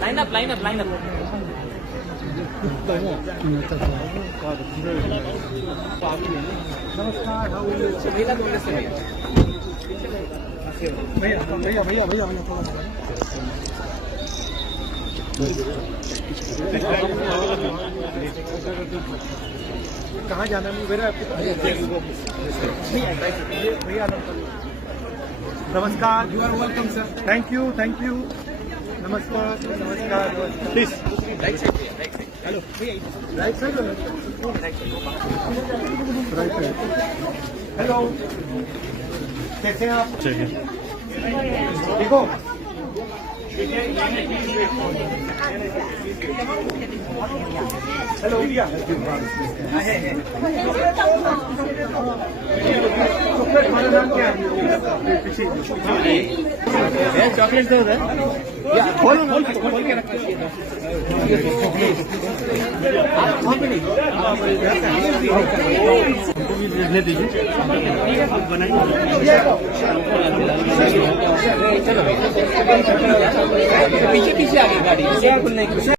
line up line up line up नमस्कार भैया भैया भैया भैया कहाँ जाना है मेरा भैया नमस्कार you are welcome sir thank you नमस्कार नमस्कार please right side hello right side hello कैसे हैं आप देखो हेलो चॉकलेट दो खोल के रखा पीछे पीछे आ गई गाड़ी